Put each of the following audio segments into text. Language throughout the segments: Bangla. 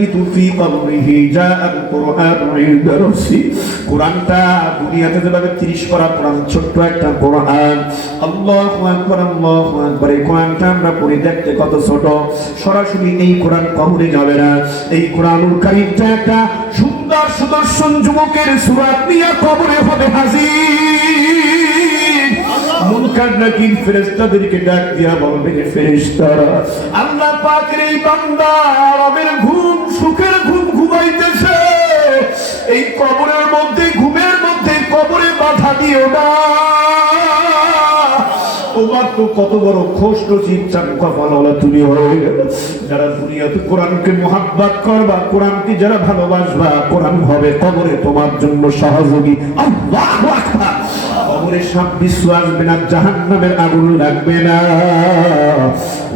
ইয়াসবিতু ফি কবরিহি জাআল কুরআন ইনদা রাসি। কোরআনটা দুনিয়াতে যেভাবে 30 পারা কোরআন, ছোট্ট একটা কোরআন। আল্লাহু আকবার, আল্লাহু আকবার। এই কোরআনটা আমরা পড়ে দেখতে কত ছোট। সরাসরি এই কোরআন কবরে যাবে না। এই কোরআনুল কারীমটা একটা সুন্দর সুদর্শন যুবকের সূরা নিয়ে কবরে হবে হাজির। মুনকার নাকির ফেরেশতাদেরকে ডাক দিয়া বলবে, ফেরেশতারা, আল্লাহ পাকের এই বান্দা রবের ঘুম, সুখের ঘুম ঘুমাইতেছে, এই কবরের মধ্যে, ঘুমের মধ্যে কবরে বাধা দিও না। তোমার তো কত বড় খোশ নসিব, চাঙ্কাফালা তুমি হয়ে গেল। যারা দুনিয়াতে কোরআনকে মুহাব্বত করবা, কোরআনকে যারা ভালোবাসবা, কোরআন হবে কবরে তোমার জন্য সহযোগী। আল্লাহু আকবার। কবরে সাপ বিচ্ছু আসবে না, জাহান্নামের আগুন লাগবে না।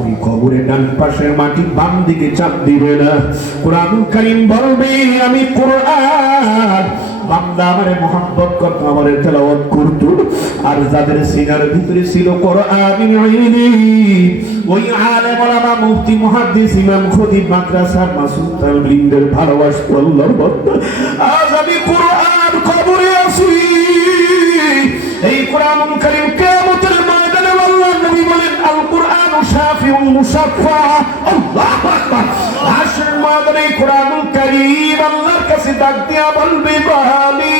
ওই কবরে ডান পাশের মাটি বাম দিকে চাপ দিবে না। কোরআনুল কারীম বলবে, আমি কোরআন বান্দা আমারে মুহাব্বত করত, আমারে তেলাওয়াত করত। আর যাদের সিনার ভিতরে ছিল কোরআনুল ইলম, ওই আলেম ওলামা, মুফতি, মুহাদ্দিস, ইমাম, খতিব, মাদ্রাসার মাসুদ তালবীনদের ভালোবাসত আল্লাহর বান্দা। আজ আমি কোরআন কবরে আছি। এই কোরআনুল কারীম কিয়ামতের ময়দানে আল্লাহর নবী বলেন, আল কুরআনু শাফিউন মুশাফফা। আল্লাহু আকবার। আশর ময়দানে কোরআনুল কারীম আল্লাহর কাছে ডাক দিয়া বলবে, বালি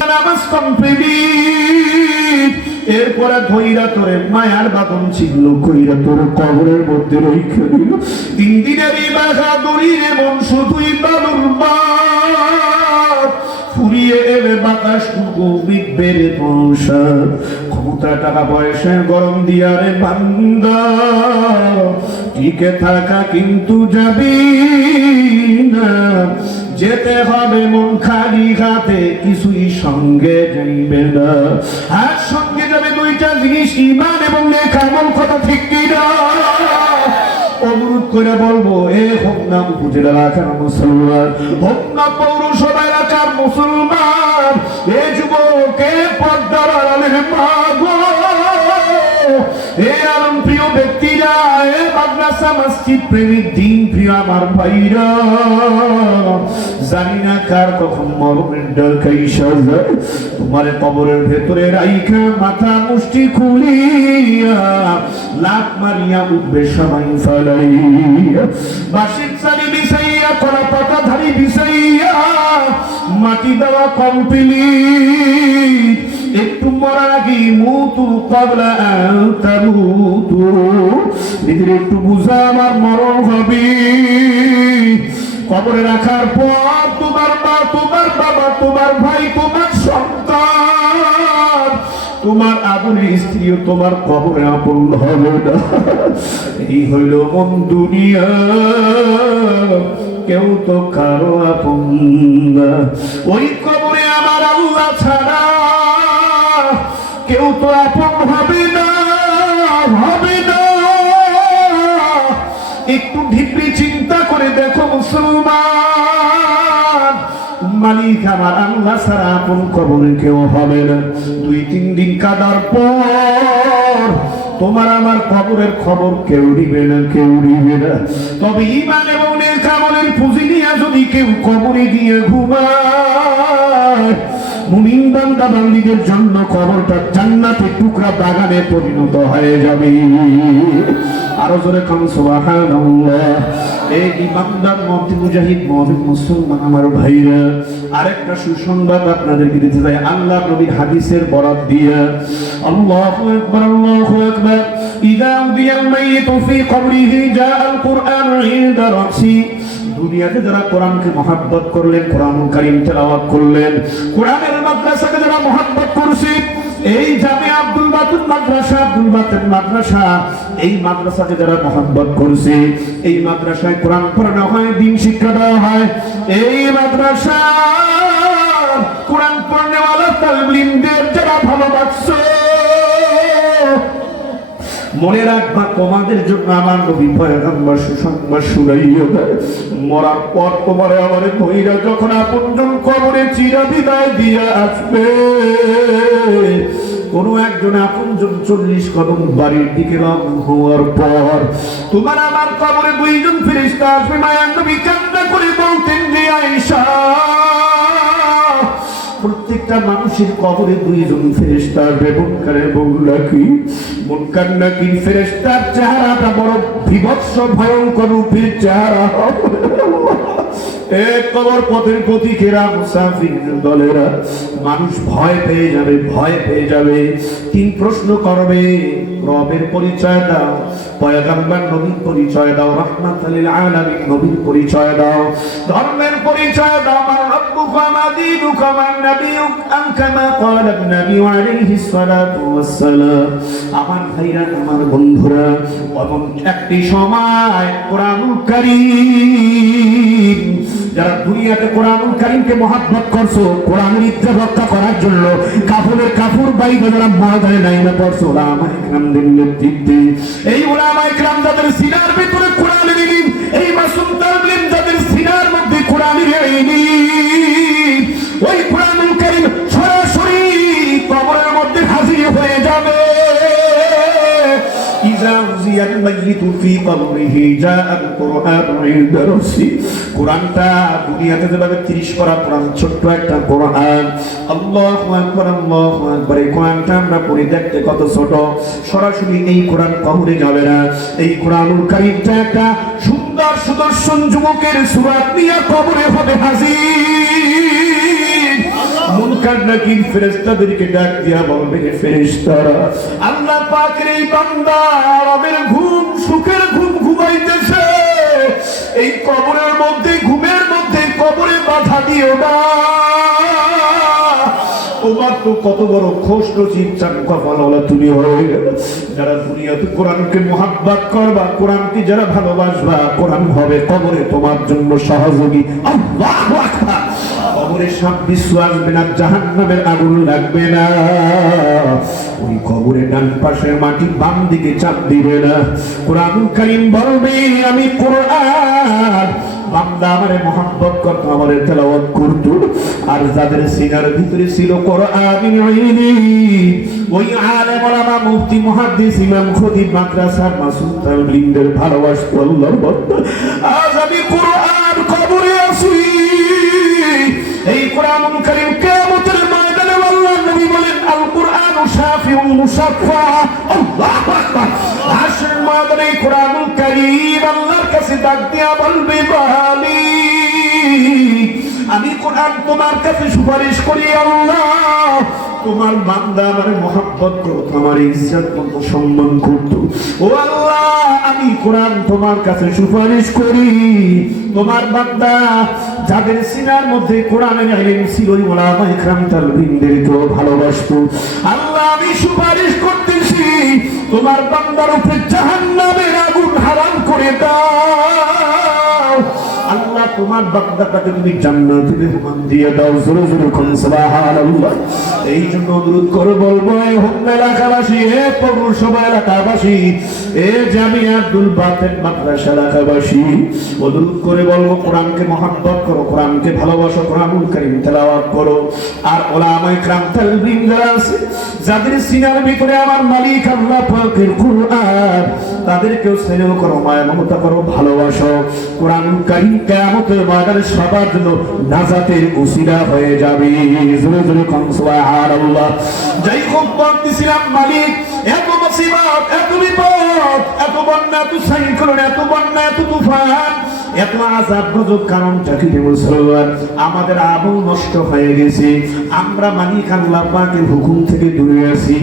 নামাজ কমপ্লিট। এরপরে ধইরা তোরে মায়ার বাঁধন ছিল, কইরা তোর কবরের মধ্যে রেখে দিল। 3 দিনের এই বাহাদুরির মন শুধুই বালুর মাঠ, ফুরিয়ে এলে বাতাস টুকু বিকবের পৌঁছার। ক্ষমতা, টাকা পয়সা গরম দিয়া রে বান্দা, টিকে থাকা কিন্তু যাবি না। যেতে হবে মন খালি হাতে, কিছুই সঙ্গে যাইবে না। আর সঙ্গে যাবে দুইটা জিনিস, ঈমান এবং নেক আমল। কথা ঠিক কিনা? অনুরোধ করে বলবো, এ হোক না উপজেলা এলাকার মুসলমান, হোক না পৌরসভা এলাকার মুসলমান, এ যুবক, এ পর্দার আড়ালের মা গো, এ আলম প্রিয় ব্যক্তিরা, এ মাদ্রাসা মসজিদ প্রেমিক দিন প্রিয় আমার ভাইরা, জানি না কার কখন মরণের ডাক আইসা যায়। তোমার কবরের ভেতরে রাইখা মাথা মুষ্টি খুলিয়া লাত মারিয়া উঠবে সবাই ফালাইয়া। বাঁশির চালি বিছাইয়া, কলা পাতা ধারি বিছাইয়া, মাটি দেওয়া কমপ্লিট। একটু মরার আগে মুতু ক্বাবলা আন তামুতু, ভিতরে একটু বুঝা আমার মরণ হবে। কবরে রাখার পর তোমার মা, তোমার বাবা, তোমার ভাই, তোমার সন্তান, তোমার আদরের স্ত্রীও তোমার কবরে আপন হবে না। এই হইল মন দুনিয়া, কেউ তো কারো আপন না। ওই কবরে আমার আল্লাহ ছাড়া কেউ তো আপন হবে না, হবে না। একটু ঢিপি চিন্তা করে দেখো মুসলমান, মালিক আমার আল্লাহ ছাড়া আপন কবরে কেউ হবে না। 2-3 দিন কাদার পর তোমার আমার কবরের খবর কেউ দিবে না, কেউ দিবে না। তবে ঈমান এবং নেক আমলের পুঁজি নিয়ে যদি কেউ কবরে গিয়ে ঘুমায়, মুমিন বান্দা বান্দীদের জন্য কবরটা জান্নাতের টুকরা বাগানে পরিণত হয়ে যাবে। আরো জোরে কাম সুবহানাল্লাহ। এই ইমানদার মুমিন মুজাহিদ মুমিন মুসলমান আমার ভাইরা, আরেকটা সুসংবাদ আপনাদেরকে দিতে চাই আল্লাহর নবীর হাদিসের বরাত দিয়ে। আল্লাহু আকবার, আল্লাহু আকবার। ইযা উদিয়াল মাইয়িতু ফি কবরিহি জাআল কুরআনু ইনদা রাসি। দুনিয়াতে যারা কোরআনকে মহব্বত করলেন, কোরআনুল কারীম তেলাওয়াত করলেন, কোরআনের মাদ্রাসাকে যারা মহব্বত করছে, এই জামিয়া আব্দুল বাতুল মাদ্রাসা, আব্দুল বাতেন মাদ্রাসা, এই মাদ্রাসাকে যারা মহব্বত করছে, এই মাদ্রাসায় কোরআন পড়ানো হয়, দ্বীন শিক্ষা দেওয়া হয়। এই মাদ্রাসা কোরআন পড়নেওয়ালা তালবীনদের যারা ভালোবাসছে, মনে রাখবা তোমাদের জন্য আমার নবী পয়গম্বর সুসংবাদ শুনাইয়া দেয়। মরার পর তোমারে আমারে কইরা যখন আপনজন কবরে চিরবিদায় দিয়া আসবে, কোন একজন আপনজন 40 কদম বাড়ির দিকে রওনা হওয়ার পর তোমার আমার কবরে দুইজন ফেরেশতা আসবে। মায়ার নবী কান্না করে বলতেন যে আয়েশা, প্রত্যেকটা মানুষের কবরে দুইজন ফেরেশতা আসবে। মুনকারের বউলা কি মুনকার নাকির ফেরেশতার চেহারাটা বড় বিভৎস ভয়ঙ্কর রূপের চেহারা হবে। এক কবর পথের পথিকেরা মুসাফির দলেরা মানুষ ভয় পেয়ে যাবে, ভয় পেয়ে যাবে। তিন প্রশ্ন করবে, রবের পরিচয় দাও, পয়গম্বর নবীর পরিচয় দাও, রাহমাতুল লিল আলামিন নবীর পরিচয় দাও, ধর্মের পরিচয় দাও। মান রাব্বুকা মা দীনুকা মান নাবিয়ুক আম কামা ক্বালা নবী আলাইহিস সালাতু ওয়াস সালাম। আমার ভাইরা, আমার বন্ধুরা, এমন একটি সময় কোরআনুল কারীম, যারা দুনিয়াতে কোরআনুল কারীমকে মহব্বত করছো, কোরআনের ইজ্জত রক্ষা করার জন্য কাফেরের কাফুর বাইরে যারা ময়দানে নাইমা পড়ছো, উলামায়ে কিরামদের নেতৃত্বে, এই উলামায়ে কিরাম যাদের সিনার ভিতরে কোরআনের ইলম, এই মাসুম তালিম যাদের সিনার মধ্যে কোরআনের ইলম, ওই কোরআনুল কারীম সরাসরি কবরের মধ্যে হাজির হয়ে যাবে। ইযা উযিয়াল মাইয়িতু ফি কবরিহি জাআল কুরআনু ইনদা রাসি। কোরআনটা দুনিয়াতে যেভাবে 30 পারা কোরআন, ছোট্ট একটা কোরআন, আল্লাহু আকবার, আল্লাহু আকবার। এই কোরআনটা আমরা পড়ে দেখতে কত ছোট, সরাসরি এই কোরআন কবরে যাবে না। এই কোরআনুল কারীমটা একটা সুন্দর সুদর্শন যুবকের সূরত নিয়ে কবরে হবে হাজির। মুনকার নাকির ফেরেশতাদেরকে ডাক দিয়া বলবে, ফেরেশতারা, আল্লাহ পাকের এই বান্দা রবের ঘুম, সুখের ঘুম ঘুমাইতেছে, এই কবরের মধ্যে, ঘুমের মধ্যে কবরে বাধা দিও না। তোমার তো কত বড় কষ্ট, চিন্তান কপালওয়ালা তুমি হয়ে গেল। যারা দুনিয়াতে কোরআনকে মহব্বত করবা, কোরআনকে যারা ভালোবাসবা, কোরআন হবে কবরে তোমার জন্য সহযোগী। আল্লাহু আকবার। কবরে সাপ বিচ্ছু আসবে না, জাহান্নামের আগুন লাগবে না। ওই কবরে ডান পাশের মাটি বাম দিকে চাপ দিবে না। কোরআনুল কারীম বলবে, আমি কোরআন, বান্দা আমারে মহব্বত করতো, আমারে তেলাওয়াত করতো। আর যাদের সিনার ভিতরে ছিল কোরআনের ইলম, ওই আলেম ওলামা, মুফতি, মুহাদ্দিস, ইমাম, খতিব, মাদ্রাসার মাসুম তালিমদের ভালোবাসতো আল্লাহর বান্দা। আজ আমি কোরআন কবরে আছি। এই কোরআনুল কারীম কিয়ামতের ময়দানে আল্লাহর নবী বলেন, আল কুরআনু শাফিউন মুশাফফা। আল্লাহু আকবার। হাশরের ময়দানে কোরআনুল কারীম আল্লাহর কাছে ডাক দিয়া বলবে, মালিক, আমি কোরআন তোমার কাছে সুপারিশ করি। আল্লাহ, তোমার বান্দা আমারে মহব্বত করত, আমার ইজ্জত করত, সম্মান করত। ও আল্লাহ, আমি কোরআন তোমার কাছে সুপারিশ করি। তোমার বান্দা যাদের সিনার মধ্যে কোরআনের ইলম ছিল, ওই উলামায়ে কিরাম তালিমদেরকে ভালোবাসতো। আল্লাহ, আমি সুপারিশ করতেছি, তোমার বান্দার উপরে জাহান্নামের আগুন হারাম করে দাও। আল্লাহ, তোমার বান্দাটাকে তুমি জান্নাতে মেহমান দিয়ে দাও। জোরে জোরে কোন সুবহানাল্লাহ। এই জন্য অনুরোধ করে বলবো, এই হোম এলাকাবাসী, হে পৌরসভা এলাকাবাসী, এ জামিয়া আব্দুল বাতেন মাদ্রাসা এলাকাবাসী, অনুরোধ করে বলবো, কোরআনকে মহব্বত করো, কোরআনকে ভালোবাসো, কোরআনুল কারীম তেলাওয়াত করো। আর উলামায়ে কিরাম তালিম যারা আছে, যাদের সিনার ভিতরে আমার মালিক আল্লাহ পাকের কোরআন, তাদেরকেও স্নেহ করো, মায়া মমতা করো, ভালোবাসো। কোরআনুল কারীম কিয়ামতের ময়দানে সবার জন্য নাজাতের উসিলা হয়ে যাবে। জোরে জোরে কোন সুবহানাল্লাহ। যাই হোক, বলতেছিলাম, মালিক এত মুসিবত, এত বিপদ, এত বন্যা, এত সাইক্লোন, এত বন্যা, এত তুফান, এত আযাব গজব, কারণটা কি মুসলমান? আমাদের আমল নষ্ট হয়ে গেছে। আমরা মালিক আল্লাহ পাকের হুকুম থেকে দূরে আছি,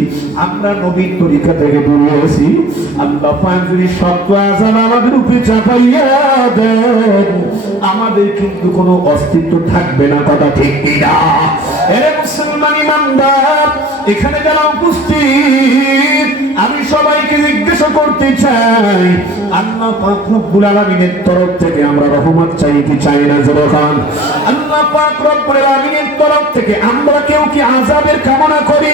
আমরা নবীর তরিকা থেকে দূরে আছি। আল্লাহ পাক যদি শব্দ আযাব আমাদের উপরে চাপাইয়া দেন, আমাদের কিন্তু কোনো অস্তিত্ব থাকবে না। কথা ঠিক কিনা? এ মুসলমান ইমানদার, এখানে যারা উপস্থিত, আমি সবাইকে জিজ্ঞাসা করতে চাই, আল্লাহ পাক রব্বুল আলামিনের তরফ থেকে আমরা রহমত চাই কি চাই না? জবান। আল্লাহ পাক রব্বুল আলামিনের তরফ থেকে আমরা কেউ কি আযাবের কামনা করি?